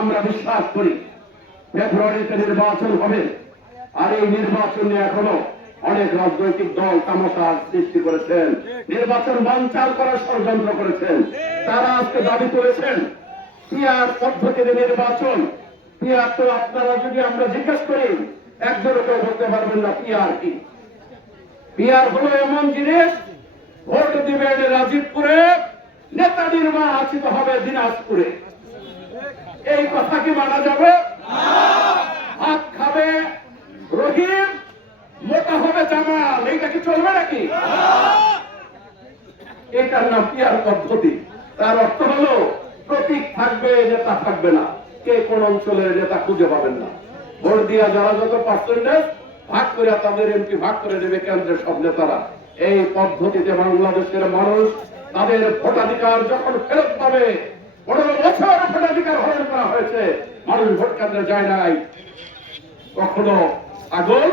আমরা বিশ্বাস করি ফেব্রুয়ারিতে নির্বাচন হবে। আর এই নির্বাচনে এখনও অনেক রাজনৈতিক দল তামাশার সৃষ্টি করেছেন। নির্বাচন বানচাল করার ষড়যন্ত্র করেছেন। তারা আজকে দাবি করেছেন পিয়ার পদ্ধতিতে নির্বাচন। পিয়ার তো আপনারা যদি আমরা জিজ্ঞেস করি একজনও কেউ বলতে পারবেন না পিয়ার কি। পিয়ার হলো এমন জিনিস, ভোট দিবেন রাজীবপুরে, নেতা নির্বাচিত হবে দিনাজপুরে। এই কথা কি মানা যাবে? হাত খাবে রহিম মোটা হবে জামাল এইটা কি চলবে নাকি? এটার নাম পিয়ার পদ্ধতি। তার অর্থ হলো প্রতীক থাকবে নেতা থাকবে না। কে কোন অঞ্চলের নেতা খুঁজে পাবেন না। ভোট দিয়া যারা যত পার্সেন্টেজ ভাগ করে তাদের এমপি ভাগ করে দেবে কেন্দ্রের সব নেতারা। এই পদ্ধতিতে বাংলাদেশের মানুষ তাদের ভোটাধিকার যখন ফেরত পাবে পনেরো বছর ভোটাধিকার হরণ করা হয়েছে, মানুষ ভোট কেন্দ্রে যায় নাই। কখনো ছাগল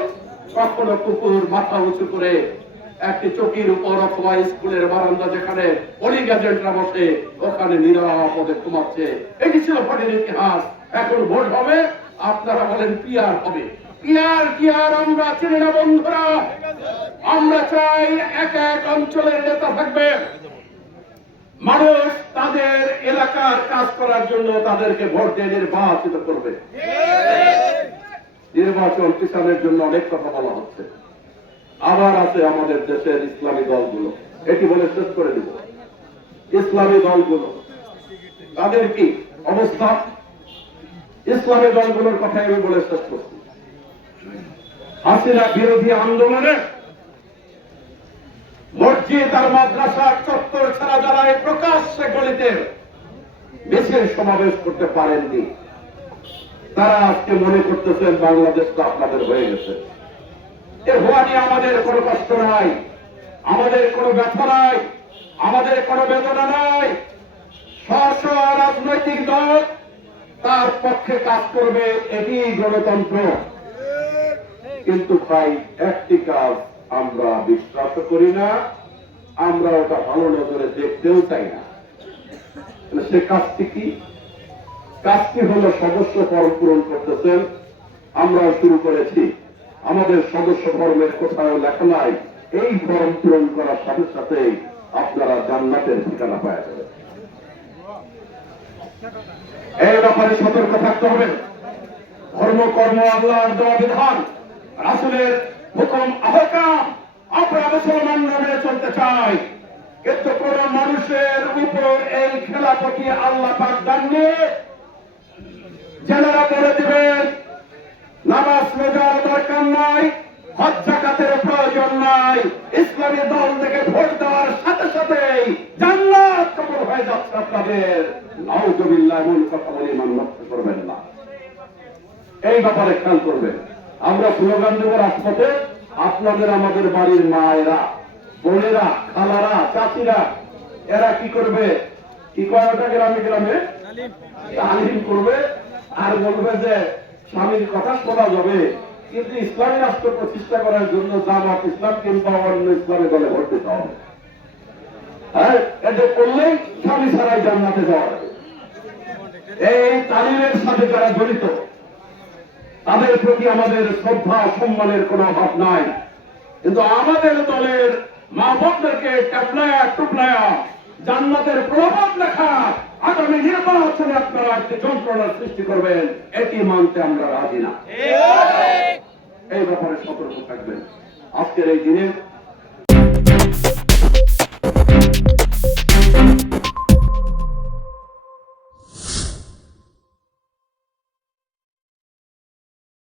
কখনো কুকুর মাথা উঁচু করে একটি চকির উপর অথবা স্কুলের বারান্দা যেখানে অলিগ এজেন্টরা বসে, ওখানে নিরাপদে ঘুমাচ্ছে। এটি ছিল ভোটের ইতিহাস। এখন ভোট হবে, আপনারা বলেন পিয়ার হবে? পিয়ার আর আমরা চিনি না, বন্ধুরা? আমরা চাই এক এক অঞ্চলের নেতা থাকবে। মানুষ তাদের এলাকার কাজ করার জন্য তাদেরকে ভোট দিয়ে নির্বাচিত করবে। নির্বাচন কিষানের জন্য অনেক কথা বলা হচ্ছে। আবার আছে আমাদের দেশের ইসলামী দলগুলো। এটি বলে শেষ করে দিব। ইসলামী দলগুলো। তাদের কি অবস্থা? ইসলামী দলগুলোর কথাই আমি বলে শেষ করছি। হাসিনা বিরোধী আন্দোলনে মসজিদ আর মাদ্রাসার চত্বর ছাড়া যারা এই প্রকাশ্যে গলিতে মিছিল সমাবেশ করতে পারেননি, তারা আজকে মনে করতেছেন বাংলাদেশটা আপনাদের হয়ে গেছে। এ হওয়া নিয়ে আমাদের কোনো কষ্ট নাই, আমাদের কোনো ব্যথা নাই, আমাদের কোনো বেদনা নাই। স্ব রাজনৈতিক দল তার পক্ষে কাজ করবে এটি গণতন্ত্র। কিন্তু ভাই, একটি কাজ আমরা বিশ্বাস করি না আমরা ওটা ভালো নজরে দেখতেও চাই না। সে কাজটি কি? কাজটি হলো সদস্য ফর্ম পূরণ করতেছেন আমরা শুরু করেছি। আমাদের সদস্য ফর্মের কোথাও লেখা নাই। এই ফর্ম পূরণ করার সাথে সাথে আপনারা জান্নাতের ঠিকানা যাবে। এই ব্যাপারে সতর্ক থাকতে হবে। ধর্ম, কর্ম, আল্লাহর দেওয়া বিধান, রাসুলের হুকুম চলতে চাই। কিন্তু কোন মানুষের উপর এই খেলাপতি আল্লাহ দাননি যারা বলে দিবেন, নামাজ রোজার দরকার নাই, হজ প্রয়োজন নাই, ইসলামী দল থেকে ভোট দেওয়ার সাথে সাথেই জান্নাত হয়ে যাচ্ছে আপনাদের। নাউজুবিল্লাহ, এমন কথা বলে করবেন না। এই ব্যাপারে খেয়াল করবেন। আমরা স্লোগান দেব রাজপথে আপনাদের আমাদের বাড়ির মায়েরা বোনেরা, খালারা, চাচিরা, এরা কি করবে? কি কয়টা গ্রামে গ্রামে? তালিম করবে আর বলবে যে, স্বামীর কথা শোনা যাবে। কিন্তু ইসলামী রাষ্ট্র প্রতিষ্ঠা করার জন্য জামাত ইসলাম কিংবা অন্য ইসলামী দলে ভোট দিতে হবে। হ্যাঁ এটা করলেই স্বামী ছাড়াই জান্নাতে যাওয়া যাবে। এই তালিমের সাথে যারা জড়িত, তাদের প্রতি আমাদের শ্রদ্ধা, সম্মানের কোনো অভাব নাই। কিন্তু আমাদের দলের মা টেপলায়া ট্যাপলায়া টুপলায়া জান্নাতের প্রভাব লেখা আগামী নির্বাচনে আপনারা একটি যন্ত্রণার সৃষ্টি করবেন। এটি মানতে আমরা রাজি না। এই ব্যাপারে সতর্ক থাকবেন। আজকের এই দিনে